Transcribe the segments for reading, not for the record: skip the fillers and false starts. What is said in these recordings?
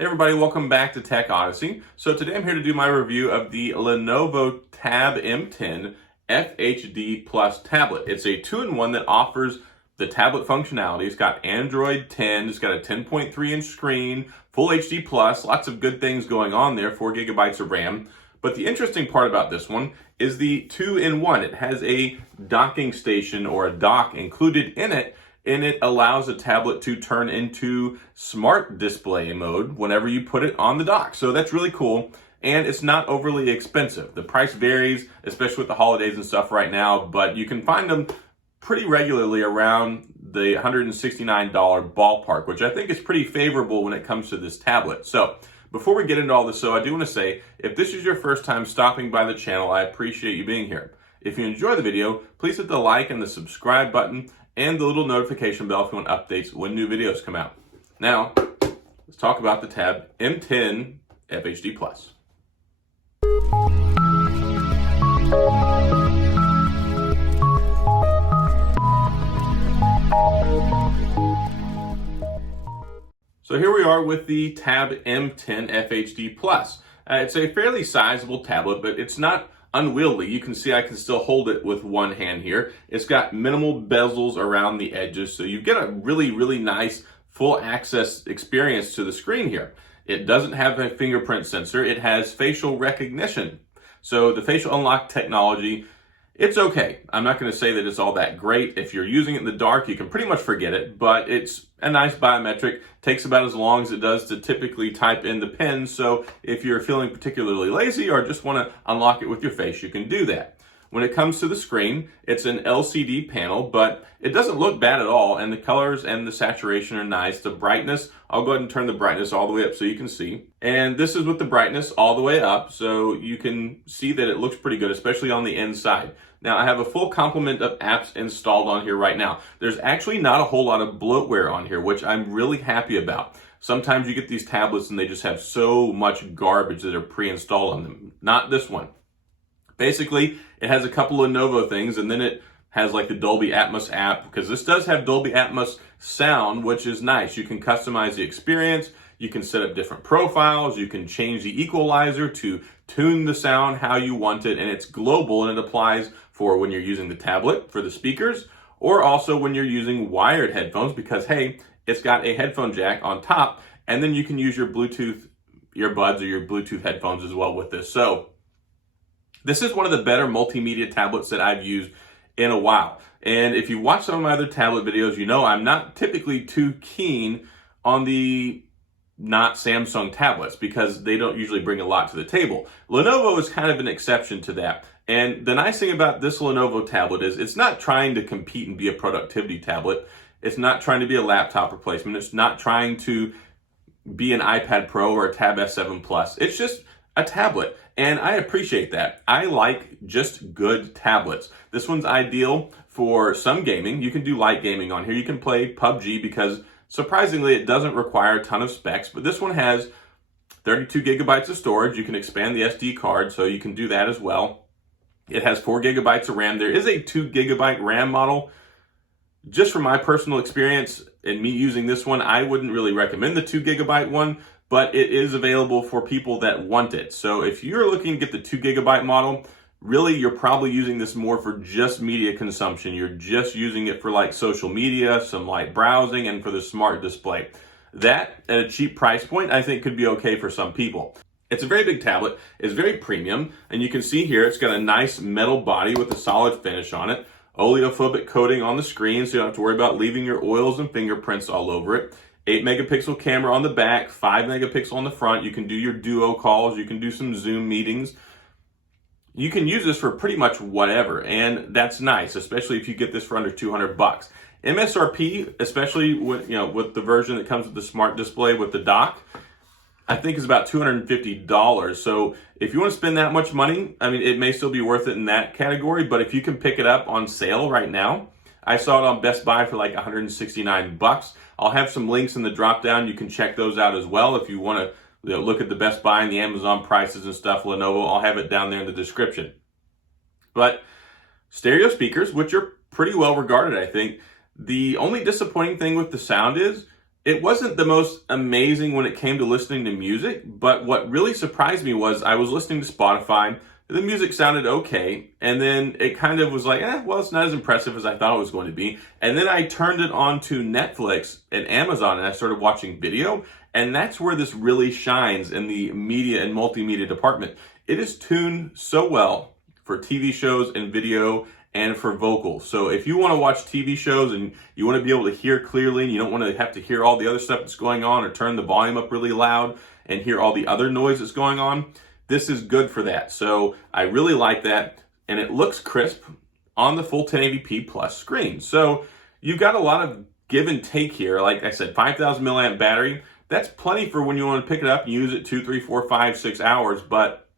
Hey everybody, welcome back to Tech Odyssey. So today I'm here to do my review of the Lenovo Tab M10 FHD Plus tablet. It's a 2-in-1 that offers the tablet functionality. It's got Android 10, it's got a 10.3 inch screen, full HD plus, lots of good things going on there, 4 gigabytes of RAM. But the interesting part about this one is the 2-in-1. It has a docking station or a dock included in it, and it allows a tablet to turn into smart display mode whenever you put it on the dock. So that's really cool, and it's not overly expensive. The price varies, especially with the holidays and stuff right now, but you can find them pretty regularly around the $169 ballpark, which I think is pretty favorable when it comes to this tablet. So before we get into all this, I do want to say, if this is your first time stopping by the channel, I appreciate you being here. If you enjoy the video, please hit the like and the subscribe button and the little notification bell if you want updates when new videos come out. Now, let's talk about the Tab M10 FHD Plus. So here we are with the Tab M10 FHD Plus. It's a fairly sizable tablet, but it's not unwieldy. You can see I can still hold it with one hand here. It's got minimal bezels around the edges, so you get a really nice full access experience to the screen here. It doesn't have a fingerprint sensor. It has facial recognition. So the facial unlock technology, it's okay. I'm not going to say that it's all that great. If you're using it in the dark, you can pretty much forget it, but it's a nice biometric. Takes about as long as it does to typically type in the PIN, so if you're feeling particularly lazy or just want to unlock it with your face, you can do that. When it comes to the screen, it's an LCD panel, but it doesn't look bad at all, and the colors and the saturation are nice. The brightness, I'll go ahead and turn the brightness all the way up so you can see. And this is with the brightness all the way up, so you can see that it looks pretty good, especially on the inside. Now, I have a full complement of apps installed on here right now. There's actually not a whole lot of bloatware on here, which I'm really happy about. Sometimes you get these tablets and they just have so much garbage that are pre-installed on them. Not this one. Basically, it has a couple of Lenovo things, and then it has like the Dolby Atmos app, because this does have Dolby Atmos sound, which is nice. You can customize the experience. You can set up different profiles. You can change the equalizer to tune the sound how you want it, and it's global, and it applies for when you're using the tablet for the speakers, or also when you're using wired headphones, because hey, it's got a headphone jack on top, and then you can use your Bluetooth earbuds or your Bluetooth headphones as well with this. So this is one of the better multimedia tablets that I've used in a while. And if you watch some of my other tablet videos, you know I'm not typically too keen on the not Samsung tablets because they don't usually bring a lot to the table. Lenovo is kind of an exception to that. And the nice thing about this Lenovo tablet is it's not trying to compete and be a productivity tablet. It's not trying to be a laptop replacement. It's not trying to be an iPad Pro or a Tab S7 Plus. It's just a tablet, and I appreciate that. I like just good tablets. This one's ideal for some gaming. You can do light gaming on here. You can play PUBG because surprisingly it doesn't require a ton of specs, but this one has 32 gigabytes of storage. You can expand the SD card, so you can do that as well. It has 4 gigabytes of RAM. There is a 2 gigabyte RAM model. Just from my personal experience and me using this one, I wouldn't really recommend the 2 gigabyte one, but it is available for people that want it. So if you're looking to get the 2 gigabyte model, really you're probably using this more for just media consumption. You're just using it for like social media, some light browsing, and for the smart display. That, at a cheap price point, I think could be okay for some people. It's a very big tablet. It's very premium, and you can see here it's got a nice metal body with a solid finish on it. Oleophobic coating on the screen, so you don't have to worry about leaving your oils and fingerprints all over it. 8 megapixel camera on the back, 5 megapixel on the front. You can do your duo calls. You can do some Zoom meetings. You can use this for pretty much whatever, and that's nice, especially if you get this for under 200 bucks. MSRP, especially with the version that comes with the smart display with the dock, I think is about $250. So if you want to spend that much money, I mean, it may still be worth it in that category, but if you can pick it up on sale right now, I saw it on Best Buy for like 169 bucks. I'll have some links in the drop down. You can check those out as well if you want to look at the Best Buy and the Amazon prices and stuff. Lenovo, I'll have it down there in the description. But stereo speakers, which are pretty well regarded, I think. The only disappointing thing with the sound is It wasn't the most amazing when it came to listening to music, but what really surprised me was I was listening to Spotify. The music sounded okay, and then it kind of was like, well, it's not as impressive as I thought it was going to be. And then I turned it on to Netflix and Amazon, and I started watching video, and that's where this really shines in the media and multimedia department. It is tuned so well for TV shows and video and for vocals. So if you want to watch TV shows and you want to be able to hear clearly, and you don't want to have to hear all the other stuff that's going on or turn the volume up really loud and hear all the other noise that's going on, this is good for that. So I really like that, and it looks crisp on the full 1080p plus screen. So you've got a lot of give and take here. Like I said, 5,000 milliamp battery. That's plenty for when you want to pick it up and use it 2, 3, 4, 5, 6 hours. But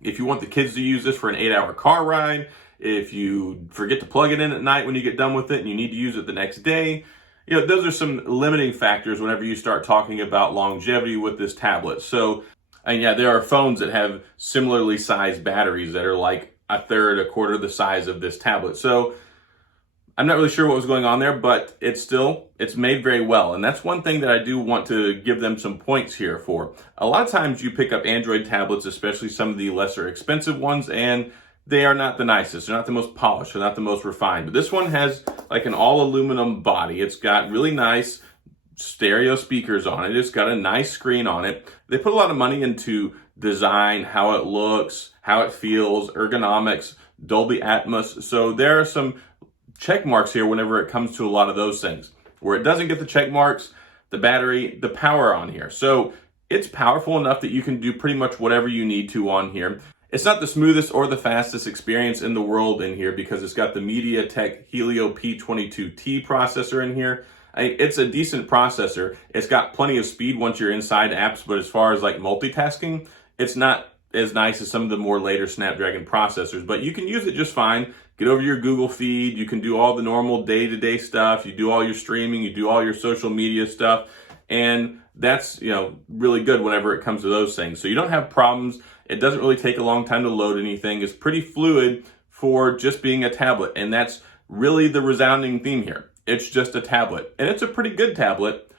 if you want the kids to use this for an 8-hour car ride, if you forget to plug it in at night when you get done with it and you need to use it the next day, those are some limiting factors whenever you start talking about longevity with this tablet. So, and yeah, there are phones that have similarly sized batteries that are like a third, a quarter the size of this tablet. So I'm not really sure what was going on there, but it's made very well. And that's one thing that I do want to give them some points here for. A lot of times you pick up Android tablets, especially some of the lesser expensive ones, and they are not the nicest. They're not the most polished. They're not the most refined. But this one has like an all aluminum body. It's got really nice stereo speakers on it. It's got a nice screen on it. They put a lot of money into design, how it looks, how it feels, ergonomics, Dolby Atmos. So there are some check marks here whenever it comes to a lot of those things. Where it doesn't get the check marks, the battery, the power on here. So it's powerful enough that you can do pretty much whatever you need to on here. It's not the smoothest or the fastest experience in the world in here because it's got the MediaTek Helio P22T processor in here. It's a decent processor. It's got plenty of speed once you're inside apps, but as far as like multitasking, it's not as nice as some of the more later Snapdragon processors, but you can use it just fine. Get over your Google feed. You can do all the normal day-to-day stuff. You do all your streaming. You do all your social media stuff. And that's, really good whenever it comes to those things. So you don't have problems. It doesn't really take a long time to load anything. It's pretty fluid for just being a tablet. And that's really the resounding theme here. It's just a tablet. And it's a pretty good tablet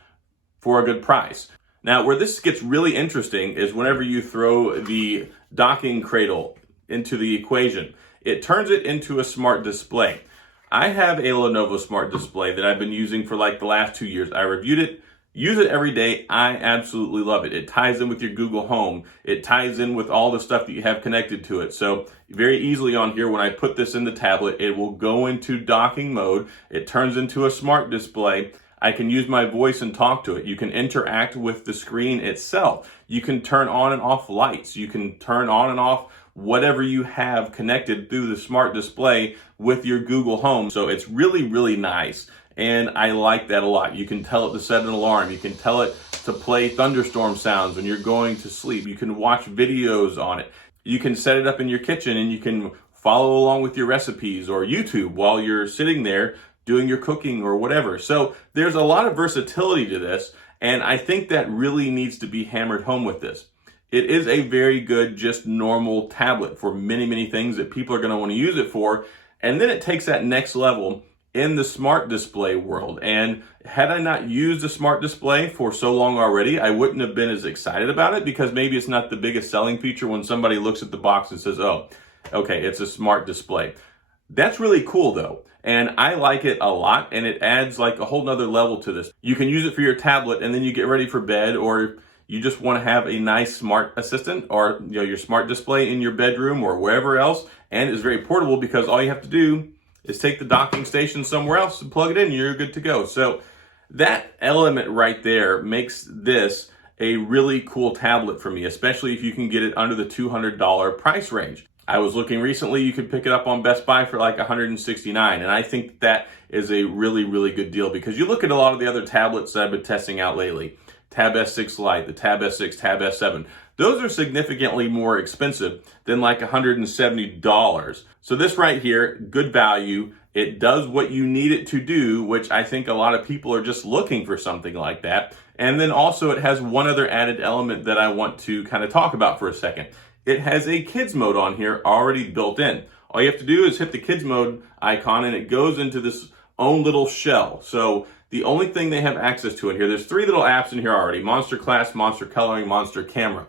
for a good price. Now, where this gets really interesting is whenever you throw the docking cradle into the equation. It turns it into a smart display. I have a Lenovo smart display that I've been using for like the last 2 years. I reviewed it, use it every day. I absolutely love it. It ties in with your Google Home. It ties in with all the stuff that you have connected to it. So very easily on here, when I put this in the tablet, it will go into docking mode. It turns into a smart display. I can use my voice and talk to it. You can interact with the screen itself. You can turn on and off lights. You can turn on and off whatever you have connected through the smart display with your Google Home. So it's really, really nice. And I like that a lot. You can tell it to set an alarm. You can tell it to play thunderstorm sounds when you're going to sleep. You can watch videos on it. You can set it up in your kitchen and you can follow along with your recipes or YouTube while you're sitting there doing your cooking or whatever. So there's a lot of versatility to this, and I think that really needs to be hammered home with this. It is a very good, just normal tablet for many, many things that people are going to want to use it for. And then it takes that next level in the smart display world. And had I not used a smart display for so long already, I wouldn't have been as excited about it because maybe it's not the biggest selling feature when somebody looks at the box and says, oh, okay, it's a smart display. That's really cool though. And I like it a lot, and it adds like a whole nother level to this. You can use it for your tablet and then you get ready for bed, or you just want to have a nice smart assistant or your smart display in your bedroom or wherever else. And it's very portable because all you have to do is take the docking station somewhere else and plug it in, and you're good to go. So that element right there makes this a really cool tablet for me, especially if you can get it under the $200 price range. I was looking recently, you could pick it up on Best Buy for like $169, and I think that is a really, really good deal because you look at a lot of the other tablets that I've been testing out lately, Tab S6 Lite, the Tab S6, Tab S7, those are significantly more expensive than like $170. So this right here, good value. It does what you need it to do, which I think a lot of people are just looking for something like that. And then also it has one other added element that I want to kind of talk about for a second. It has a kids mode on here already built in. All you have to do is hit the kids mode icon and it goes into this own little shell. So The only thing they have access to in here, there's 3 little apps in here already: Monster Class, Monster Coloring, Monster Camera.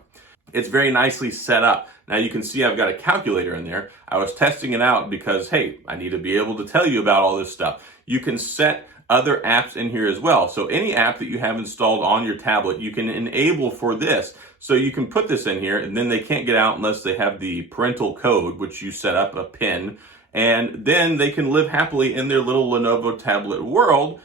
It's very nicely set up. Now you can see I've got a calculator in there. I was testing it out because, hey, I need to be able to tell you about all this stuff. You can set other apps in here as well. So any app that you have installed on your tablet, you can enable for this. So you can put this in here, and then they can't get out unless they have the parental code, which you set up a PIN, and then they can live happily in their little Lenovo tablet world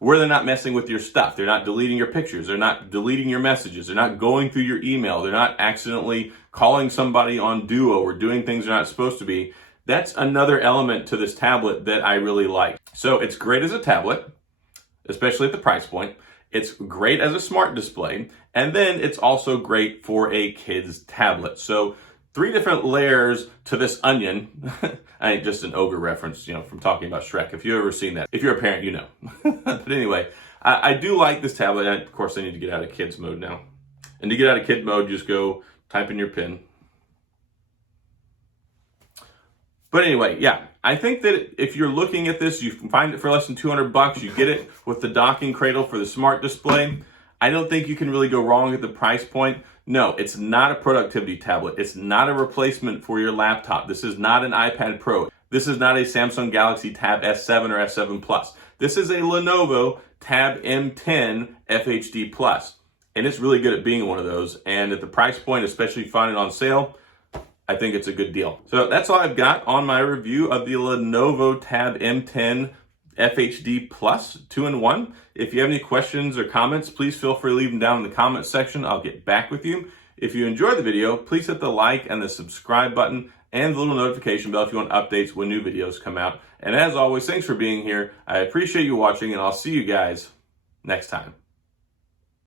where they're not messing with your stuff. They're not deleting your pictures. They're not deleting your messages. They're not going through your email. They're not accidentally calling somebody on Duo or doing things they're not supposed to be. That's another element to this tablet that I really like. So it's great as a tablet, especially at the price point. It's great as a smart display, and then it's also great for a kid's tablet. So 3 different layers to this onion. I ain't just an ogre reference, from talking about Shrek. If you've ever seen that, if you're a parent, you know. But anyway, I do like this tablet. And of course, I need to get out of kids mode now. And to get out of kid mode, just go type in your PIN. But anyway, yeah, I think that if you're looking at this, you can find it for less than $200. You get it with the docking cradle for the smart display. I don't think you can really go wrong at the price point. No, it's not a productivity tablet. It's not a replacement for your laptop. This is not an iPad Pro. This is not a Samsung Galaxy Tab S7 or S7 Plus. This is a Lenovo Tab M10 FHD Plus. And it's really good at being one of those. And at the price point, especially if you find it on sale, I think it's a good deal. So that's all I've got on my review of the Lenovo Tab M10 FHD Plus 2-in-1. If you have any questions or comments, please feel free to leave them down in the comments section. I'll get back with you. If you enjoyed the video, please hit the like and the subscribe button and the little notification bell if you want updates when new videos come out. And as always, thanks for being here. I appreciate you watching, and I'll see you guys next time.